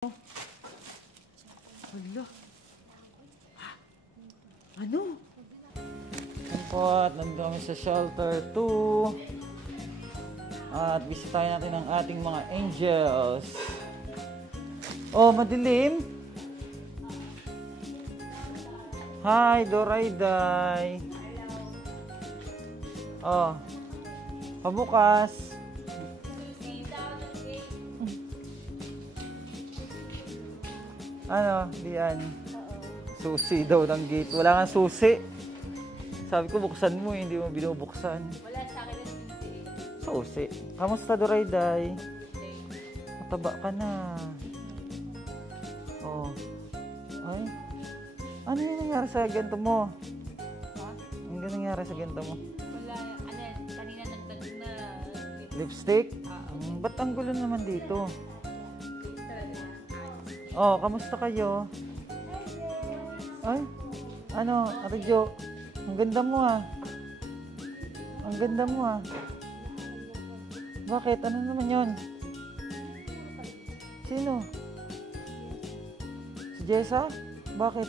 Hala. Ano? Yan po at nandun kami sa shelter 2. At bisitahin natin ang ating mga angels. Oh, madilim. Hi, Dorayday. Oh, pabukas. Ano, diyan. Susi daw ng gate. Wala nga susi. Sabi ko, buksan mo, hindi mo binubuksan. Wala sa akin ng susi. Kamusta, Dorayday? Mataba ka na. Oh. Ay. Ano yung nangyari sa ganito mo? Ha? Ano yung nangyari sa ganito mo? Wala, kanina nagtagin na. Lipstick? Ba't ang gulo naman dito? Oh, kamusta kayo? Ay, ano, Ate Jo? Ang ganda mo ah. Ang ganda mo ah. Bakit? Ano naman yon? Sino? Si Jessa? Bakit?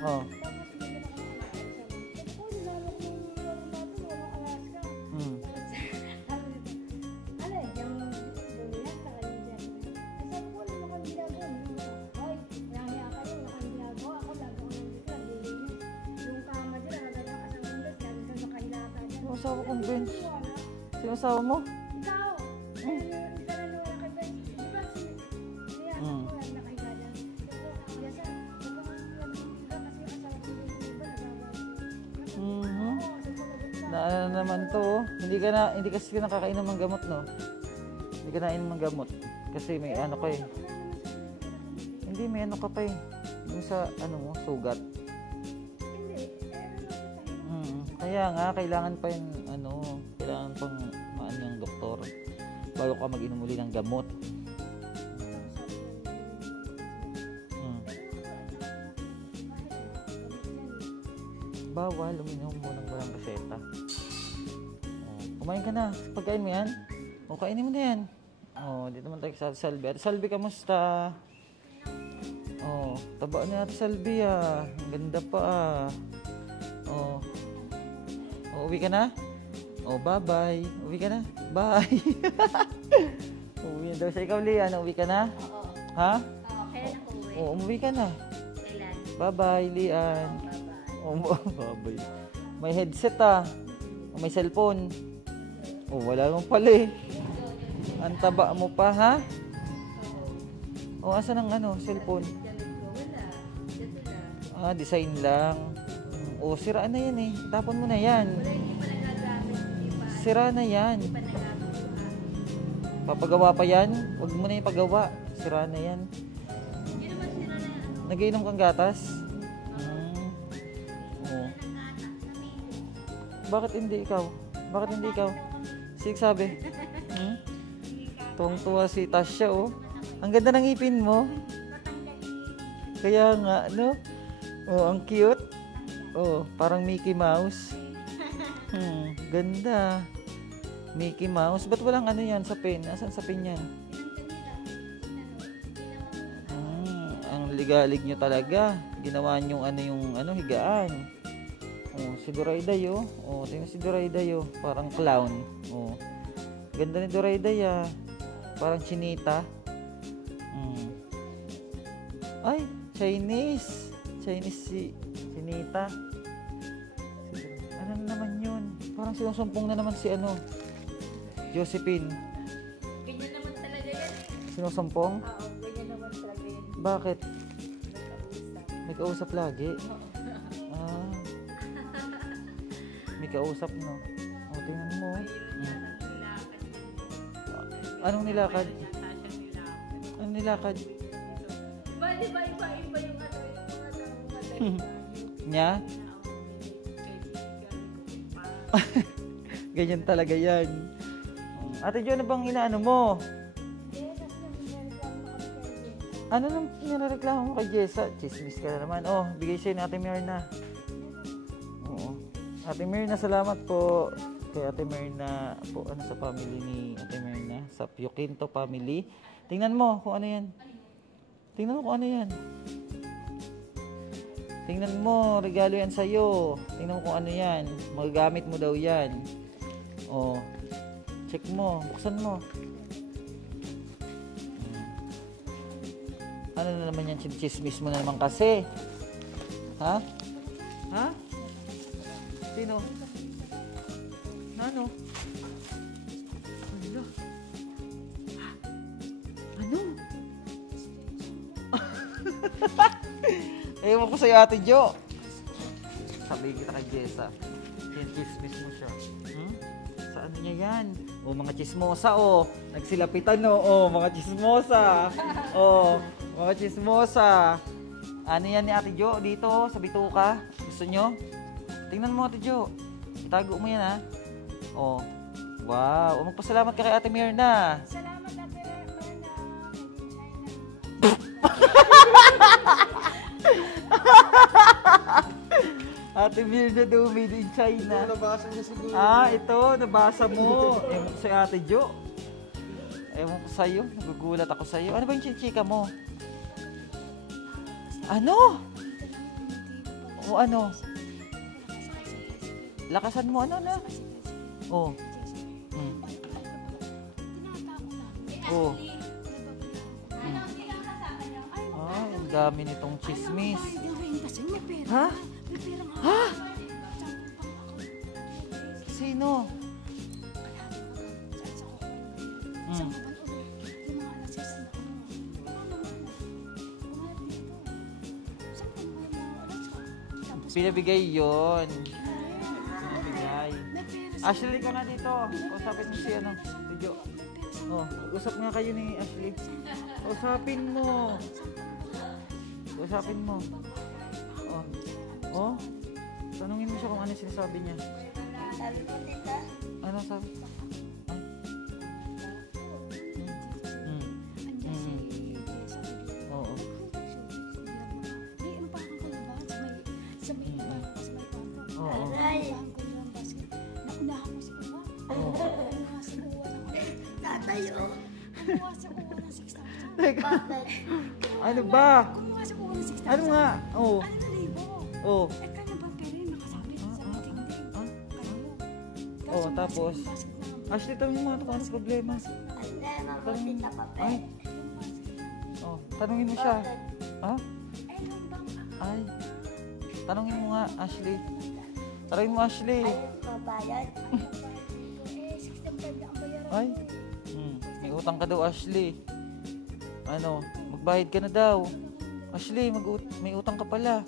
Oh. Sino asawa kong bench? Sino asawa mo? Ikaw! Na naman to, oh. Hindi kasi nakakainom ng gamot, no? Hindi ka nainom ng gamot kasi may ano ka eh. Hindi, may ano ka pa eh. Yung sa ano mo, sugat. Kaya nga, kailangan pa yung ano, kailangan pang maano yung doktor bago ka mag-inom uli ng gamot. Bawal, uminom mo ng walang reseta. Kumain ka na. Pagkain mo yan? O, kainin mo na yan. O, dito naman tayo sa Salvi. Ate Salvi, kamusta? O, taba na Ate Salvi ah. Ang ganda pa ah. O, uwi ka na? O, bye-bye. Uwi ka na? Bye. Uwi na daw siya. Ikaw, Lian, uwi ka na? Oo. Ha? Oo, kailan ako uwi? O, umuwi ka na. Kailan? Bye-bye, Lian. Bye-bye. Babay. May headset ah. May cellphone. Oh, wala naman pala eh. Ang taba mo pa ha? Oh, asan ang ano, cellphone? Wala. Dito na. Ah, design lang. Oh, sira na yan eh. Tapon mo na yan. Wala, hindi pa nagagamit. Hindi pa. Sira na yan. Hindi pa nagagamit. Papagawa pa yan? Huwag mo na ipagawa. Sira na yan. Hindi naman sila na ano. Nagiinom kang gatas? Oh. Bakit hindi ikaw? Bakit hindi ikaw? Sige sabi. Tuwang-tuwa si Tasha oh. Ang ganda ng ngipin mo. Kaya nga, no? Oh, ang cute. Oh, parang Mickey Mouse. Ganda. Mickey Mouse. Ba't walang ano yan sa pen? Asan sa pen yan? Ang ligalig nyo talaga. Ginawa nyo ano yung ano, higaan. Oh, si Dorayday oh. Oh, tingnan si Dorayday oh. Parang clown. Oh. Ganda ni Dorayday ah. Parang chinita. Ay, Chinese. Chinese si chinita. Ano naman yun? Parang sinusumpong na naman si ano. Josephine. Ganyan naman talaga yan eh. Sinusumpong? Oo, ganyan naman talaga yan. Bakit? Nagkausap. May kausap lagi? Ah. May kausap, no? O, tingnan mo. Anong nilakad? Anong nilakad? Di ba iba yung ano, yung mga Nya? Ganyan talaga yan. Ate Jo, ano bang inaano mo? Ano nang nirereklamo mo kay Jessa? Chismis ka na naman. Oh, bigay sa'yo ni Ate Myrna. Oo. Ate Myrna, salamat po. kay Ate Myrna po, ano sa family ni Ate Myrna, sa Pioquinto family. Tingnan mo kung ano yan. Tingnan mo kung ano yan. Tingnan mo, regalo yan sa'yo. Tingnan mo kung ano yan. Magagamit mo daw yan. Oh, check mo, buksan mo. Ano na naman yan, chismis mo na naman kasi. Ha? Ha? Sino? Ano? Ano? Ano? Ewan ko sa'yo, Ate Jo. Sabihin kita kay Jessa. Chismis mo siya. Hmm? Saan niya yan? O, mga chismosa, o. Nagsilapitan, o. Mga chismosa. O, mga chismosa. Ano yan ni Ate Jo dito sa bituka? Gusto nyo? Tingnan mo, Ate Jo. Itago mo yan, ha? O. Wow. O, magpasalamat ka kay Ate Myrna. Salamat, Ate Myrna. Ate Myrna daw made in China. Nabasa niya siguro. Ito. Nabasa mo. Ewan ko sa'yo, Ate Jo. Ewan ko sa'yo. Nagugulat ako sa'yo. Ano ba yung chichika mo? Ano? O ano? Lakasan mo. Ano na? Oh. Hmm. Oh. Ay, ang dami nitong chismis. Ha? Ha? Sino? Hmm. Pinabigay yun. Pinabigay. Ashley, ka nga dito. Usapin mo si ano, si Jo. Oh, usap nga kayo ni Ashley. Usapin mo. Usapin mo. Oh. Oh. Tanungin mo siya kung ano sinasabi niya. Ano sabi? Ay. Oo. Oo. Teka. Ano ba? Ano nga? Oo. Oo. Oo, tapos? Ashley, tanongin mo ano problema. Tanongin. Ay. Oh, tanongin mo siya. Ha? Ay. Tanongin mo nga, Ashley. Tanongin mo, Ashley. Ay. May utang ka daw, Ashley. Ano, magbayad ka na daw. Ashley, may utang ka pala.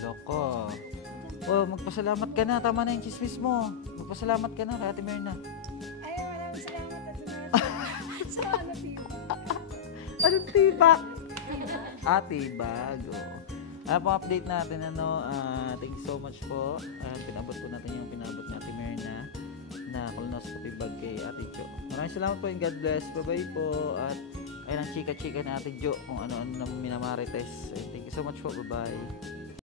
Loko. Oh, magpasalamat ka na. Tama na yung chismis mo. Magpasalamat ka na kay Ate Myrna. Ay, maraming salamat, Ate Myrna. Sa ano, tiba? Anong tiba? Bago. Pang update natin, thank you so much po. Pinabot po natin yung pinabot ni Ate Myrna na colonoscopy bag kay Ate Jo. Maraming salamat po and God bless. Bye-bye po. At ayun ang chika-chika ni Ate Jo kung ano-ano na minamarites. Thank you so much po. Bye-bye.